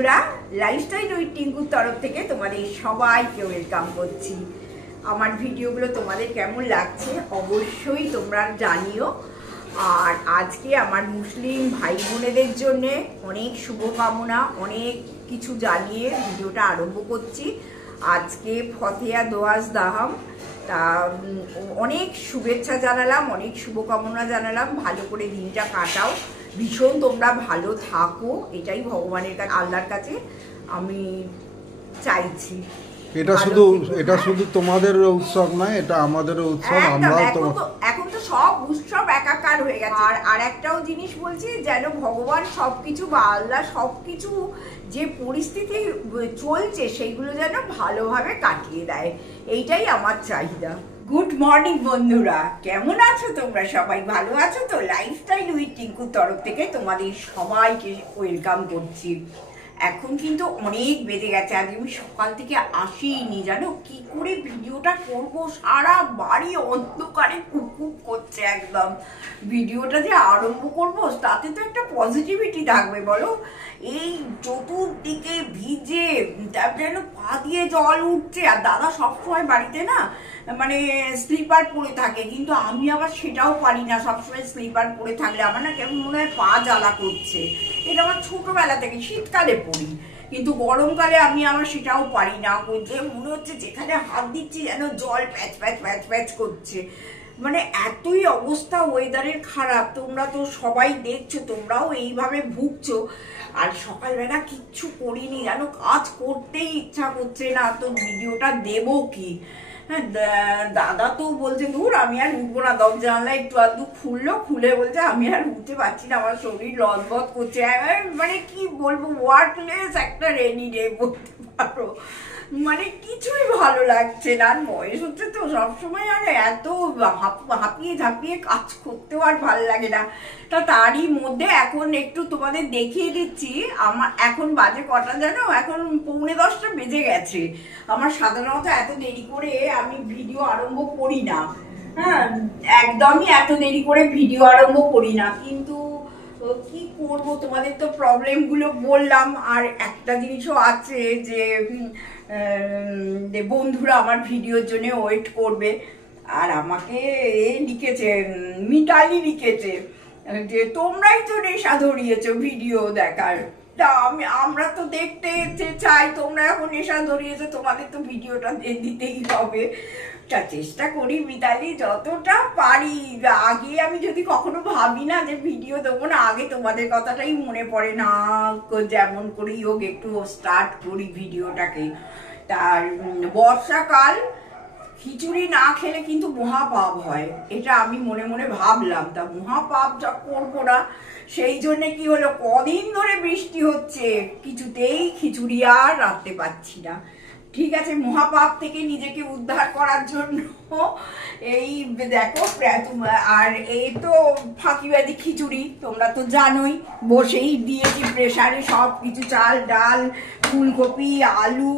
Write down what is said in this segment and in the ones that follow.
বন্ধুরা, lifestyle with টিঙ্কুর তরফ থেকে তোমাদের সবাইকে ওয়েলকাম করছি। আমার ভিডিওগুলো তোমাদের কেমন লাগছে অবশ্যই তোমরা জানিও। আর আজকে আমার মুসলিম ভাই বোনেদের জন্য অনেক শুভকামনা, অনেক কিছু জানিয়ে ভিডিওটা আরম্ভ করছি। আজকে ফতেয়া দোয়াজ দাহাম, তা অনেক শুভেচ্ছা জানালাম, অনেক শুভকামনা জানালাম। ভালো করে দিনটা কাটাও, ভীষণ তোমরা ভালো থাকো, এটাই ভগবানের কাছে, আল্লাহর কাছে আমি চাইছি। এটা শুধু তোমাদের উৎসব নয়, এটা আমাদের উৎসব। এখন তো সব উৎসব একাকার হয়ে গেছে। আর একটাও জিনিস বলছি, যেন ভগবান সবকিছু বা আল্লাহ সবকিছু যে পরিস্থিতি চলছে সেইগুলো যেন ভালোভাবে কাটিয়ে দেয়, এইটাই আমার চাহিদা। গুড মর্নিং বন্ধুরা, কেমন আছো তোমরা? সবাই ভালো আছো তো? লাইফস্টাইল উইথ টিঙ্কুর তরফ থেকে তোমাদের সবাইকে ওয়েলকাম করছি। এখন কিন্তু অনেক বেজে গেছে, আজ আমি সকাল থেকে আসিনি, জানো কি করে ভিডিওটা করব, সারা বাড়ি অন্ধকারে কুকুক করছে একদম। ভিডিওটা যে আরম্ভ করব তাতে তো একটা পজিটিভিটি থাকবে বলো। এই চতুর্দিকে ভিজে, তারপরে যেন পা দিয়ে জল উঠছে। আর দাদা সবসময় বাড়িতে না মানে স্লিপার পরে থাকে, কিন্তু আমি আবার সেটাও পারি না। সবসময় স্লিপার পরে থাকলে আমার না কেমন মনে হয় পা জ্বালা করছে। এটা আমার ছোটবেলা থেকে, শীতকালে পরি, কিন্তু গরমকালে আমি আমার সেটাও পারি না। যে মনে হচ্ছে যেখানে হাত দিচ্ছি যেন জল প্যাচ প্যাচ প্যাচ প্যাচ করছে। মানে এতই অবস্থা ওয়েদারের খারাপ। তোমরা তো সবাই দেখছো, তোমরাও এইভাবে ভুগছো। আর সকালবেলা কিচ্ছু করিনি, যেন কাজ করতেই ইচ্ছা করছে না, তো ভিডিওটা দেবো কি। হ্যাঁ, দাদা তো বলছে দূর আমি আর উঠবো না। দরজা জানলা একটু আধটু খুলে বলছে আমি আর উঠতে পারছি না, আমার শরীর লজ্জত করছে। মানে কি বলবো, ওয়ার্কলেস একটা রেডি ডে বলতে পারো। মানে কিছুই ভালো লাগছে না। বয়স হচ্ছে তো সবসময়, আর এত হাঁপিয়ে ঝাঁপিয়ে কাজ করতেও আর ভালো লাগে না। তারই মধ্যে এখন একটু তোমাদের দেখিয়ে দিচ্ছি। আমার এখন বাজে কটা জানো? এখন 9:45 বেজে গেছে। আমার সাধারণত এত দেরি করে আমি ভিডিও আরম্ভ করি না। হ্যাঁ, একদমই এত দেরি করে ভিডিও আরম্ভ করি না, কিন্তু কি করব, তোমাদের তো প্রবলেমগুলো বললাম। আর একটা জিনিসও আছে যে বন্ধুরা আমার ভিডিওর জন্য ওয়েট করবে। আর আমাকে লিখেছে, মিতালি লিখেছে যে তোমরাই তো নেশা ধরিয়েছো ভিডিও দেখার। তা আমরা তো দেখতে চাই, তোমরা এখন নেশা ধরিয়েছো, তোমাদের তো ভিডিওটা দিতেই হবে। চেষ্টা করি মিতালি যতটা পারি। আগে আমি যদি কখনো ভাবি না যে ভিডিও দেবো না, আগে তোমাদের কথাটাই মনে পড়ে না, যেমন করেই হোক একটু স্টার্ট করি ভিডিওটাকে। তার বর্ষাকাল খিচুড়ি না খেলে কিন্তু মহাপাপ হয়, এটা আমি মনে মনে ভাবলাম। তা মহাপাপ যা করবো না, সেই জন্য কি হলো, কদিন ধরে বৃষ্টি হচ্ছে, কিছুতেই খিচুড়ি আর রাখতে পারছি না। ঠিক আছে, মহাপাপ থেকে নিজেকে উদ্ধার করার জন্য এই দেখো। আর এই তো ফাঁকিবাদী খিচুড়ি, তোমরা তো জানোই, বসেই দিয়েছি প্রেসারে সব কিছু, চাল ডাল ফুলকপি আলু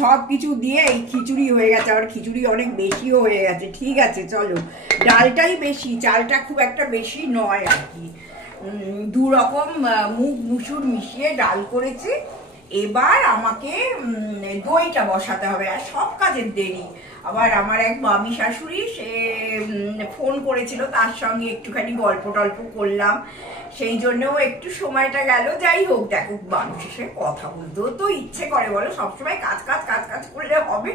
সব কিছু দিয়ে এই খিচুড়ি হয়ে গেছে। আবার খিচুড়ি অনেক বেশিও হয়ে গেছে। ঠিক আছে চলো, ডালটাই বেশি, চালটা খুব একটা বেশি নয় আর কি। 2 রকম মুগ মুসুর মিশিয়ে ডাল করেছি। এবার আমাকে দইটা বসাতে হবে, আর সব কাজের দেরি। আবার আমার এক মামি শাশুড়ি, সে ফোন করেছিল, তার সঙ্গে একটুখানি গল্প টল্প করলাম, সেই জন্যও একটু সময়টা গেল। যাই হোক, দেখো মানুষের সাথে কথা বলতেও তো ইচ্ছে করে বলো, সবসময় কাজ কাজ কাজ কাজ করলে হবে।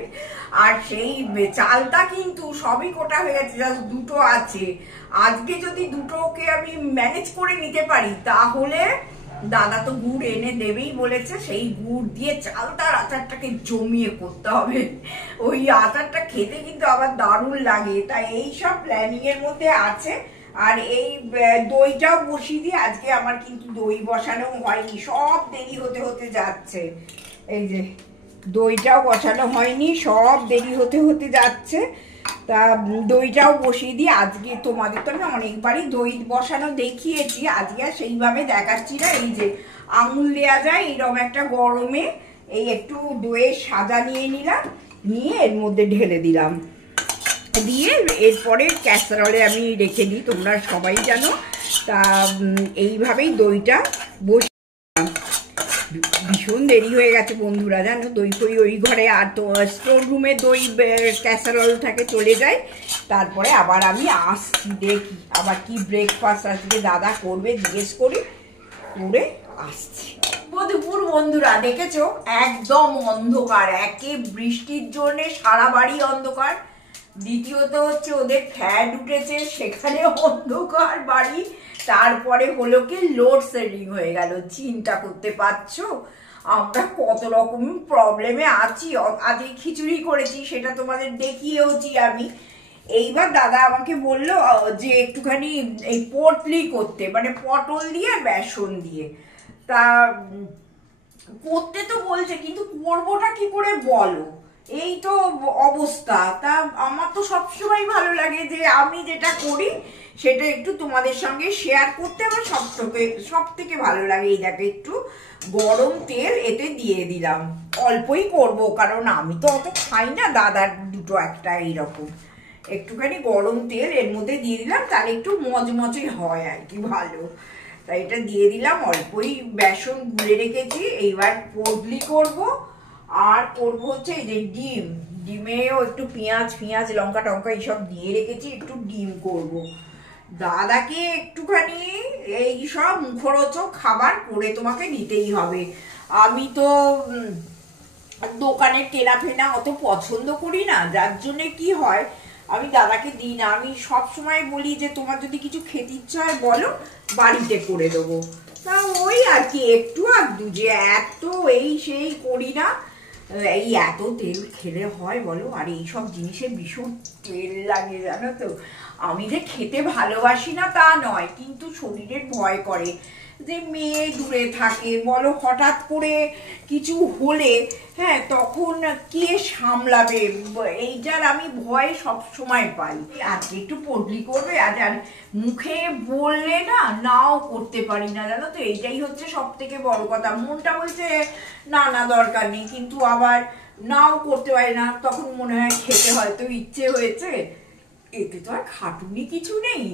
আর সেই চালটা কিন্তু সবই কোটা হয়ে গেছে, জাস্ট 2টো আছে। আজকে যদি 2টোকে আমি ম্যানেজ করে নিতে পারি, তাহলে দাদা তো গুড় এনে দেবেই বলেছে, সেই গুড় দিয়ে চালটার আচারটাকে জমিয়ে করতে হবে। ওই আচারটা খেতে কিন্তু আবার দারুণ লাগে। তাই এই সব প্ল্যানিং এর মধ্যে আছে। আর এই দইটাও বসিয়ে দিয়ে, আজকে আমার কিন্তু দই বসানো হয়নি, সব দেরি হতে হতে যাচ্ছে। এই যে দইটাও বসানো হয়নি, সব দেরি হতে হতে যাচ্ছে। তা দইটাও বসিয়ে দিই। আজকে তোমাদের তো আমি অনেকবারই দই বসানো দেখিয়েছি, আজকে আর সেইভাবে দেখাচ্ছি না। এই যে আঙুল দেওয়া যায় এরকম একটা গরমে, এই একটু দইয়ের সাজা নিয়ে নিলাম, নিয়ে এর মধ্যে ঢেলে দিলাম, দিয়ে এরপরে ক্যাসারোলে আমি রেখে দিই, তোমরা সবাই জানো। তা এইভাবেই দইটা বসিয়ে ভীষণ দেরি হয়ে গেছে বন্ধুরা, জানো দই ফই ওই ঘরে, আর তো স্টোর রুমে দই ক্যাসারোল থাকে, চলে যায়। তারপরে আবার আমি আসছি, দেখি আবার কি ব্রেকফাস্ট আজকে দাদা করবে, জিজ্ঞেস করি, করে আসছি। দুপুর বন্ধুরা দেখেছো একদম অন্ধকার, একে বৃষ্টির জন্য সারা বাড়ি অন্ধকার, দ্বিতীয়ত হচ্ছে ওদের ফ্যান উঠেছে সেখানে অন্ধকার বাড়ি, তারপরে হলো কি লোডশেডিং হয়ে গেল। চিন্তা করতে পারছো আমরা কত রকম প্রবলেমে আছি। আজকে খিচুড়ি করেছি, সেটা তোমাদের দেখিয়েওছি আমি। এইবার দাদা আমাকে বললো যে একটুখানি এই পটলি করতে, মানে পটল দিয়ে বেসন দিয়ে। তা করতে তো বলছে, কিন্তু করবোটা কি করে বলো, এই তো অবস্থা। তা আমার তো সবসময় ভালো লাগে যে আমি যেটা করি সেটা একটু তোমাদের সঙ্গে শেয়ার করতে, আমার সব থেকে ভালো লাগে। এই দেখো একটু গরম তেল এতে দিয়ে দিলাম, অল্পই করব কারণ আমি তো অত খাই না, দাদার দুটো একটা এইরকম। একটুখানি গরম তেল এর মধ্যে দিয়ে দিলাম, তাহলে একটু মচমচে হয় আর কি, ভালো। তাই এটা দিয়ে দিলাম, অল্পই বেসন গুলে রেখেছি। এইবার পটলি করব, আর করবো হচ্ছে এই যে ডিমেও একটু পেঁয়াজ লঙ্কা টঙ্কা এইসব দিয়ে রেখেছি, একটু ডিম করব। দাদাকে একটুখানি এই সব মুখরোচক খাবার করে তোমাকে দিতেই হবে। আমি তো দোকানের কেনা ফেনা অত পছন্দ করি না, যার জন্যে কি হয় আমি দাদাকে দিই না। আমি সব সময় বলি যে তোমার যদি কিছু খেতে ইচ্ছা হয় বলো, বাড়িতে করে দেবো। তা ওই আর কি একটু আধটু, যে এত এই সেই করি না। এই এত তেল খেলে হয় বলো? আর এইসব জিনিসে ভীষণ তেল লাগে জানো তো। আমি যে খেতে ভালোবাসি না তা নয়, কিন্তু শরীরের ভয় করে যে মেয়ে দূরে থাকে বলো, হঠাৎ করে কিছু হলে হ্যাঁ তখন কে সামলাবে, এইটার আমি ভয় সব সময় পাই। আজকে একটু পটলি করবে, আজ আর মুখে বললে নাও করতে পারি না জানো তো, এইটাই হচ্ছে সব থেকে বড় কথা। মনটা বলছে না দরকার নেই, কিন্তু আবার নাও করতে পারি না, তখন মনে হয় খেতে হয়তো ইচ্ছে হয়েছে, এতে তো আর খাটুনি কিছু নেই,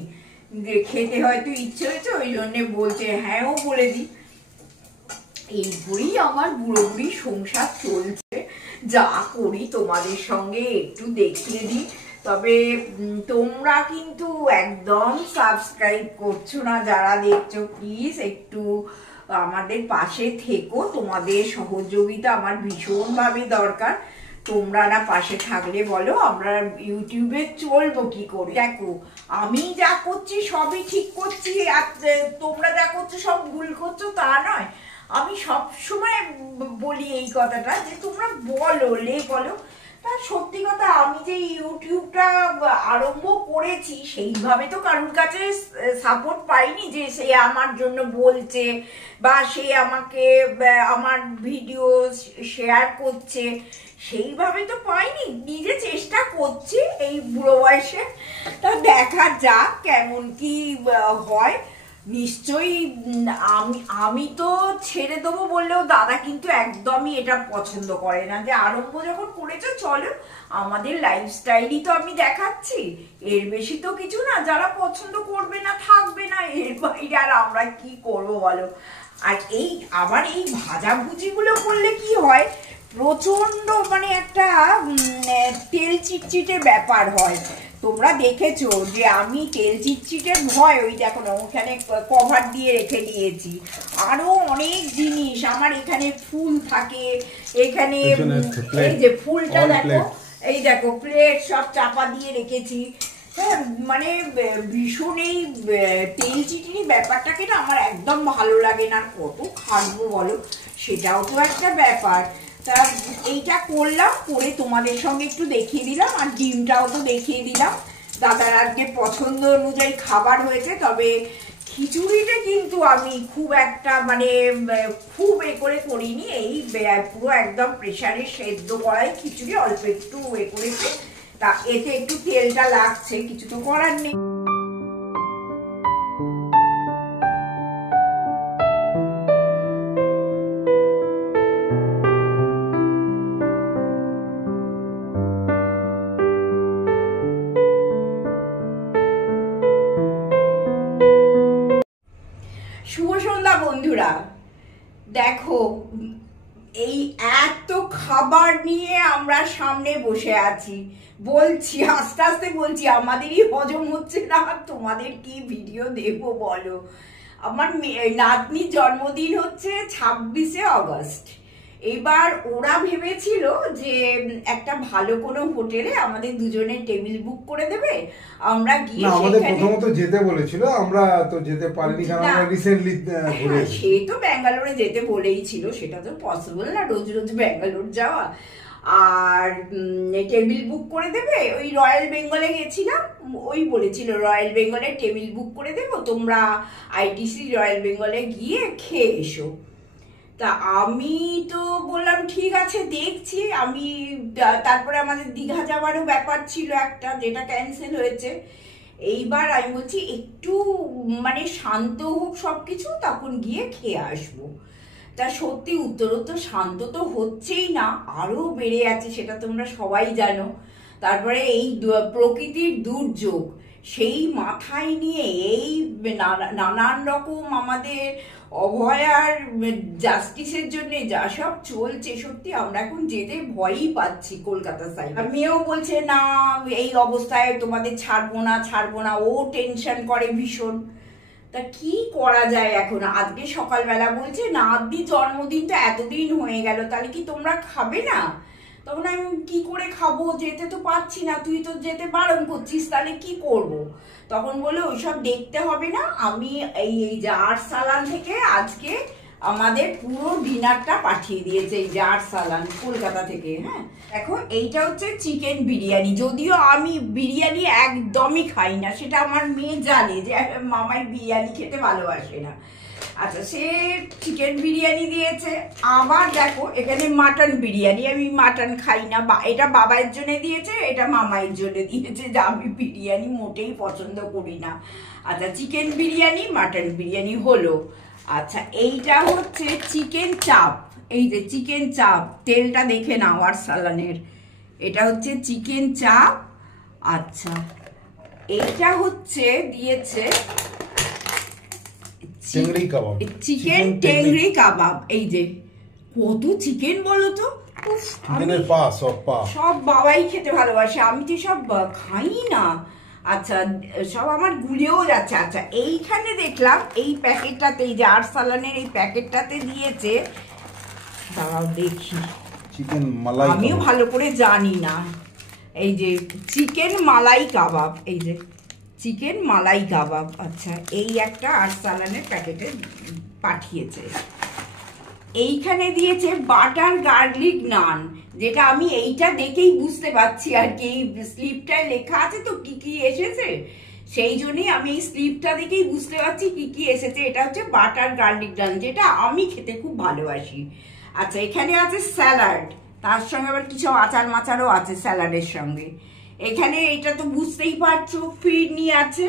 যে খেতে হয়তো ইচ্ছে হয়েছে ওই জন্যে বলছে, হ্যাঁও বলে দিই। এই করেই আমার বুড়ো বুড়ি সংসার চলছে, যা করি তোমাদের সঙ্গে একটু দেখিয়ে দিই। তবে তোমরা কিন্তু একদম সাবস্ক্রাইব করছো না, যারা দেখছো প্লিজ একটু আমাদের পাশে থেকো, তোমাদের সহযোগিতা আমার ভীষণভাবে দরকার। তোমরা না পাশে থাকলে বলো আমরা ইউটিউবে চলবো কি করে? দেখো আমি যা করছি সবই ঠিক করছি, আর তোমরা যা করছো সব ভুল করছো তা নয়। আমি সব সময় বলি এই কথাটা যে তোমরা বলো তা সত্যি কথা, আমি যে ইউটিউবটা আরম্ভ করেছি সেইভাবে তো কারোর কাছে সাপোর্ট পাইনি যে সে আমার জন্য বলছে বা সে আমাকে আমার ভিডিও শেয়ার করছে, সেইভাবে তো পাইনি। নিজে চেষ্টা করছি এই বুড়ো বয়সে, তা দেখা যাক কেমন কি হয়। নিশ্চয়ই আমি তো ছেড়ে দেবো বললেও দাদা কিন্তু একদমই এটা পছন্দ করে না, যে আরম্ভ যখন করেছো চলো আমাদের লাইফস্টাইলই তো আমি দেখাচ্ছি, এর বেশি তো কিছু না, যারা পছন্দ করবে না থাকবে না, এর বাইরে আর আমরা কি করবো বলো। আর এই আবার এই ভাজাভুজিগুলো করলে কি হয়, প্রচন্ড মানে একটা তেল চিটচিটে ব্যাপার হয়। তোমরা দেখেছো যে আমি তেল চিটচিটের ভয়, ওই দেখো না ওখানে কভার দিয়ে রেখে দিয়েছি, আরো অনেক জিনিস আমার এখানে ফুল থাকে, এখানে এই যে ফুলটা দেখো, এই দেখো প্লেট সব চাপা দিয়ে রেখেছি। হ্যাঁ মানে ভীষণ এই তেল চিটির ব্যাপারটাকে না আমার একদম ভালো লাগে না, কত খাটবো বলো, সেটাও তো একটা ব্যাপার। তা এইটা করলাম, করে তোমাদের সঙ্গে একটু দেখিয়ে দিলাম, আর ডিমটাও তো দেখিয়ে দিলাম। দাদার আজকে পছন্দ অনুযায়ী খাবার হয়েছে। তবে খিচুড়িটা কিন্তু আমি খুব একটা মানে খুব করে করিনি, এই পুরো একদম প্রেসারে সেদ্ধ করাই খিচুড়ি, অল্প একটু করেছি। তা এতে একটু তেলটা লাগছে, কিছু তো করার নেই। শুভ সন্ধ্যা বন্ধুরা। দেখো এই এত খাবার নিয়ে আমরা সামনে বসে আছি, বলছি আস্তে আস্তে বলছি আমাদেরই হজম হচ্ছে না, তোমাদের কি ভিডিও দেবো বলো। আমার নাতনির জন্মদিন হচ্ছে 26শে আগস্ট। এবার ওরা ভেবেছিল যে একটা ভালো কোনো হোটেলে আমাদের দুজনের টেবিল বুক করে দেবে, আমরা গিয়ে আমাদের প্রথমত যেতে বলেছিল, আমরা তো যেতে পারিনি কারণ আমরা রিসেন্টলি ঘুরে এসেছি। সে তো ব্যাঙ্গালোরে যেতে বলেই ছিল, সেটা তো পসিবল না রোজ রোজ ব্যাঙ্গালোর যাওয়া। আর টেবিল বুক করে দেবে, ওই রয়্যাল বেঙ্গলে গেছিলাম, ওই বলেছিল রয়্যাল বেঙ্গলে টেবিল বুক করে দেবো, তোমরা আইটিসি রয়্যাল বেঙ্গলে গিয়ে খেয়ে এসো। তা আমি তো বললাম ঠিক আছে দেখছি আমি। তারপরে আমাদের দীঘা যাওয়ারও ব্যাপার ছিল একটা, যেটা ক্যান্সেল হয়েছে। এইবার আমি বলছি একটু মানে শান্ত হোক সবকিছু, তখন গিয়ে খেয়ে আসবো। তা সত্যি উত্তরোত্তর শান্ত তো হচ্ছেই না, আরো বেড়ে যাচ্ছে, সেটা তোমরা সবাই জানো। তারপরে এই প্রকৃতির দুর্যোগ সেই মাথায় নিয়ে এই নানান রকম আমাদের অভয়ার জাস্টিসের জন্য যা সব চলছে, সত্যি আমরা এখন যেতে ভয়ই পাচ্ছি কলকাতা সাইড। মেয়েও বলছে না এই অবস্থায় তোমাদের ছাড়বো না, ও টেনশন করে ভীষণ। তা কি করা যায় এখন? আজকে সকালবেলা বলছে নাতনির জন্মদিন তো এতদিন হয়ে গেল, তাহলে কি তোমরা খাবে না? তখন আমি কি করে খাবো, যেতে তো পারছি না, তুই তো যেতে বারণ করছিস, তাহলে কি করব? তখন বলে ওইসব দেখতে হবে না, আমি এই যে আর্সালান থেকে আজকে আমাদের পুরো ডিনারটা পাঠিয়ে দিয়েছে, এই যে আর্সালান কলকাতা থেকে। হ্যাঁ দেখো এইটা হচ্ছে চিকেন বিরিয়ানি, যদিও আমি বিরিয়ানি একদমই খাই না, সেটা আমার মেয়ে জানে যে মামাই বিরিয়ানি খেতে ভালোবাসে না। আচ্ছা সে চিকেন বিরিয়ানি দিয়েছে, আবার দেখো এখানে মাটন বিরিয়ানি, আমি মাটন খাই না, এটা বাবার জন্য দিয়েছে, এটা মামাইয়ের জন্য দিয়েছে, যে আমি বিরিয়ানি মোটেই পছন্দ করি না। আচ্ছা চিকেন বিরিয়ানি মাটন বিরিয়ানি হলো। আচ্ছা এইটা হচ্ছে চিকেন চাপ, এই যে চিকেন চাপ, তেলটা দেখে নাও আরসালানের, এটা হচ্ছে চিকেন চাপ। আচ্ছা এইটা হচ্ছে দিয়েছে চিকেন টেংরি কাবাব, এই যে কত চিকেন বলো তো, সব বাবাই খেতে ভালোবাসে, আমি তো সব খাই না। আচ্ছা সব আমার গুলিয়েও যাচ্ছে। আচ্ছা এইখানে দেখলাম এই প্যাকেটটাতে, এই যে আরসালানের এই প্যাকেটটাতে দিয়েছে, দাঁড়াও দেখি, চিকেন মালাই, আমিও ভালো করে জানি না, এই যে চিকেন মালাই কাবাব, এই যে চিকেন মালাই কাবাব। আচ্ছা এই একটা আরসালানের প্যাকেটে পাঠিয়েছে। এইখানে দিয়েছে বাটার গার্লিক নান, যেটা আমি এইটা দেখেই বুঝতে পারছি আর কি, এই স্লিপটায় লেখা আছে তো কি কি এসেছে, সেই জন্যই আমি এই স্লিপটা দেখেই বুঝতে পারছি কি কি এসেছে। এটা হচ্ছে বাটার গার্লিক নান, যেটা আমি খেতে খুব ভালোবাসি। আচ্ছা এখানে আছে স্যালাড, তার সঙ্গে আবার কিছু আচার মাচারও আছে স্যালাডের সঙ্গে। এখানে এটা তো বুঝতেই পারছো ফিরনি আছে।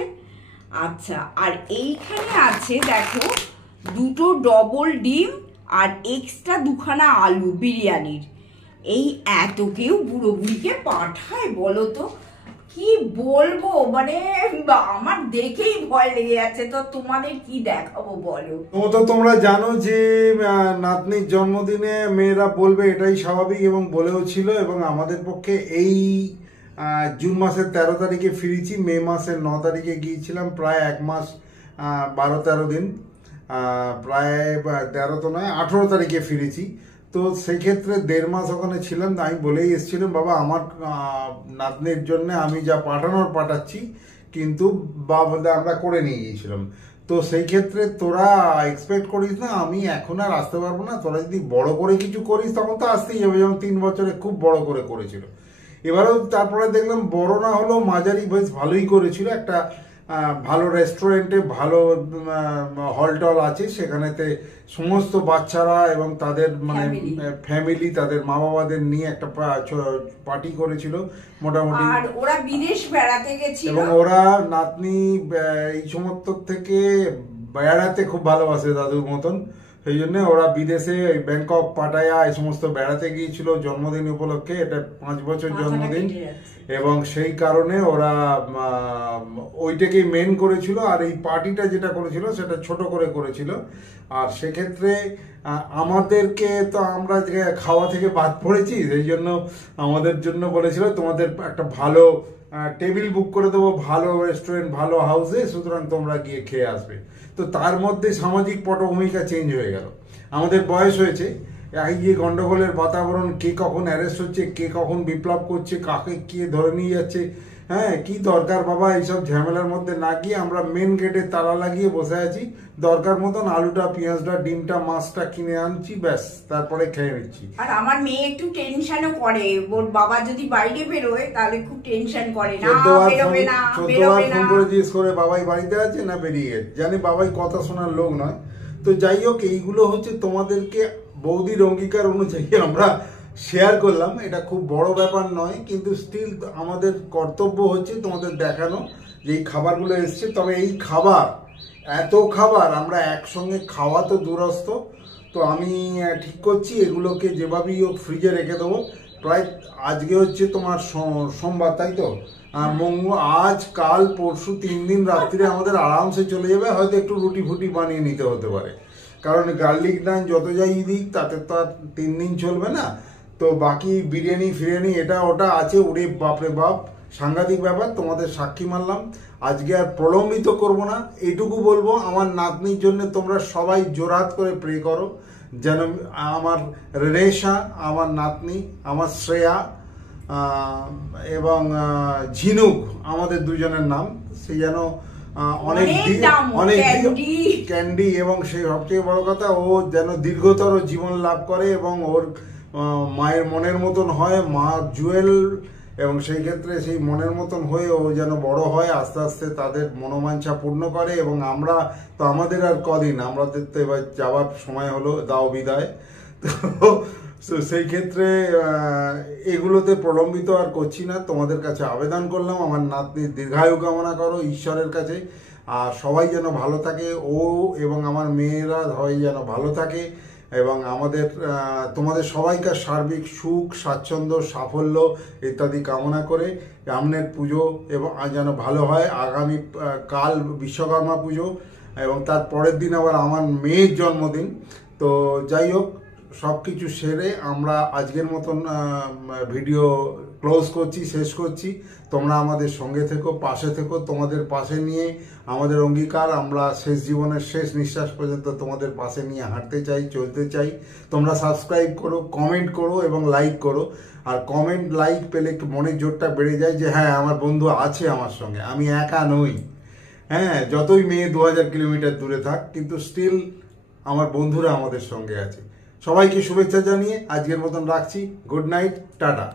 আচ্ছা আর এইখানে আছে দেখো দুটো ডবল ডিম আর এক্সট্রা দুখানা আলু বিরিয়ানির। এই এত কেউ বুড়ো বুড়িকে পাঠায় বলো তো, কি বলবো, মানে আমার দেখেই ভয় লেগে যাচ্ছে। তো তোমাদের কি দেখাবো বলো? তো তোমরা জানো যে নাতনির জন্মদিনে মেয়েরা বলবে, এটাই স্বাভাবিক এবং বলেও ছিল। এবং আমাদের পক্ষে এই জুন মাসের 13 তারিখে ফিরেছি, মে মাসের 9 তারিখে গিয়েছিলাম, প্রায় 1 মাস 12-13 দিন, প্রায় 13 তো নয় 18 তারিখে ফিরেছি। তো সেক্ষেত্রে 1.5 মাস ওখানে ছিলাম। আমি বলেই এসেছিলাম বাবা আমার নাতনির জন্য আমি যা পাঠানোর পাঠাচ্ছি, কিন্তু বাবা আমরা করে নিয়ে গিয়েছিলাম। তো সেই ক্ষেত্রে তোরা এক্সপেক্ট করিস না আমি এখন আর আসতে পারবো না, তোরা যদি বড় করে কিছু করিস তখন তো আসতেই যাবে, যেমন 3 বছরে খুব বড় করে করেছিল। এবারেও তারপরে দেখলাম বড় না হলেও মাঝারি বেশ ভালোই করেছিল। একটা ভালো রেস্টুরেন্টে ভালো হল টল আছে, সেখানেতে সমস্ত বাচ্চারা এবং তাদের মানে ফ্যামিলি, তাদের মা বাবাদের নিয়ে একটা পার্টি করেছিল মোটামুটি। আর ওরা বিদেশ বেড়াতে গেছিল, এবং ওরা নাতনি এই সমস্ত থেকে বেড়াতে খুব ভালোবাসে দাদুর মতন। সেই জন্য ওরা বিদেশে ব্যাংকক, পাটায়া এই সমস্ত বেড়াতে গিয়েছিল জন্মদিন উপলক্ষে। এটা 5 বছর জন্মদিন, এবং সেই কারণে ওরা ওইটাকেই মেন করেছিল। আর এই পার্টিটা যেটা করেছিল সেটা ছোট করে করেছিল। আর সেক্ষেত্রে আমাদেরকে তো আমরা খাওয়া থেকে বাদ পড়েছি, সেই জন্য আমাদের জন্য বলেছিল তোমাদের একটা ভালো টেবিল বুক করে দেবো, ভালো রেস্টুরেন্ট, ভালো হাউসে, সুতরাং তোমরা গিয়ে খেয়ে আসবে। তো তার মধ্যে সামাজিক পটভূমিকা চেঞ্জ হয়ে গেল। আমাদের বয়স হয়েছে, এই যে গন্ডগোলের বাতাবরণ, কে কখন অ্যারেস্ট হচ্ছে, কে কখন বিপ্লব করছে, কাকে কে ধরে নিয়ে যাচ্ছে, হ্যাঁ কি দরকার বাবা এইসব ঝামেলার মধ্যে না গিয়ে আমরা মেন গেটে তালা লাগিয়ে বসে আছি। দরকার মতন আলুটা, পেঁয়াজটা, ডিমটা, মাছটা কিনে আনছি, ব্যাস, তারপরে খেয়ে নিচ্ছি। আর আমার মেয়ে একটু টেনশনও করে, ওর বাবা যদি বাইরে বেরোয় তাহলে খুব টেনশন করে, না বেরোবে না, 14 বার ফোন করে জিজ্ঞেস করে বাবাই বাড়িতে আছে না বেরিয়ে গেছে। জানি বাবাই কথা শোনার লোক নয়। তো যাই হোক, এইগুলো হচ্ছে তোমাদেরকে বৌদির অঙ্গীকার অনুযায়ী আমরা শেয়ার করলাম। এটা খুব বড় ব্যাপার নয়, কিন্তু স্টিল আমাদের কর্তব্য হচ্ছে তোমাদের দেখানো যে এই খাবারগুলো এসছে। তবে এই খাবার, এত খাবার আমরা একসঙ্গে খাওয়া তো দূরস্থ। তো আমি ঠিক করছি এগুলোকে যেভাবেই হোক ফ্রিজে রেখে দেবো। প্রায় আজকে হচ্ছে তোমার সোমবার, তাই তো? আর আজ, কাল, পরশু 3 দিন রাত্রিরে আমাদের আরামসে চলে যাবে। হয়তো একটু রুটি ফুটি বানিয়ে নিতে হতে পারে, কারণ গার্লিক নান যত যাই দিক তাতে তো আর 3 দিন চলবে না। তো বাকি বিরিয়ানি ফিরিয়ানি এটা ওটা আছে, ওরে বাপরে বাপ, সাংঘাতিক ব্যাপার। তোমাদের সাক্ষী মানলাম, আজকে আর প্রলম্বিত করব না। এইটুকু বলবো, আমার নাতনির জন্য তোমরা সবাই জোরহাত করে প্রে করো, যেন আমার রেশা, আমার নাতনি, আমার শ্রেয়া এবং ঝিনুক, আমাদের দুজনের নাম, সে যেন অনেক ক্যান্ডি, এবং সেই সবচেয়ে বড় কথা, ও যেন দীর্ঘতর জীবন লাভ করে এবং ওর মায়ের মনের মতন হয়, মা জুয়েল, এবং সেই ক্ষেত্রে সেই মনের মতন হয়ে ও যেন বড় হয়, আস্তে আস্তে তাদের মনোবাঞ্ছা পূর্ণ করে। এবং আমরা তো, আমাদের আর কদিন, আমাদের তো এবার যাওয়ার সময় হলো, দাও বিদায়। তো সেই ক্ষেত্রে এগুলোতে প্রলম্বিত আর করছি না। তোমাদের কাছে আবেদন করলাম, আমার নাতনির দীর্ঘায়ু কামনা করো ঈশ্বরের কাছে, আর সবাই যেন ভালো থাকে, ও এবং আমার মেয়েরা সবাই যেন ভালো থাকে, এবং আমাদের তোমাদের সবাইকার সার্বিক সুখ, স্বাচ্ছন্দ্য, সাফল্য ইত্যাদি কামনা করে সামনের পুজো এবং যেন ভালো হয়। আগামী কাল বিশ্বকর্মা পুজো, এবং তার পরের দিন আবার আমার মেয়ের জন্মদিন। তো যাই হোক, সব কিছু সেরে আমরা আজকের মতন ভিডিও ক্লোজ করছি, শেষ করছি। তোমরা আমাদের সঙ্গে থেকো, পাশে থেকো। তোমাদের পাশে নিয়ে আমাদের অঙ্গীকার, আমরা শেষ জীবনের শেষ নিঃশ্বাস পর্যন্ত তোমাদের পাশে নিয়ে হাঁটতে চাই, চলতে চাই। তোমরা সাবস্ক্রাইব করো, কমেন্ট করো এবং লাইক করো। আর কমেন্ট, লাইক পেলে মনের জোরটা বেড়ে যায় যে হ্যাঁ, আমার বন্ধু আছে আমার সঙ্গে, আমি একা নই। হ্যাঁ, যতই মেয়ে 2000 কিলোমিটার দূরে থাক, কিন্তু স্টিল আমার বন্ধুরা আমাদের সঙ্গে আছে। সবাইকে শুভেচ্ছা জানিয়ে আজকের মতন রাখছি। Good night, tata.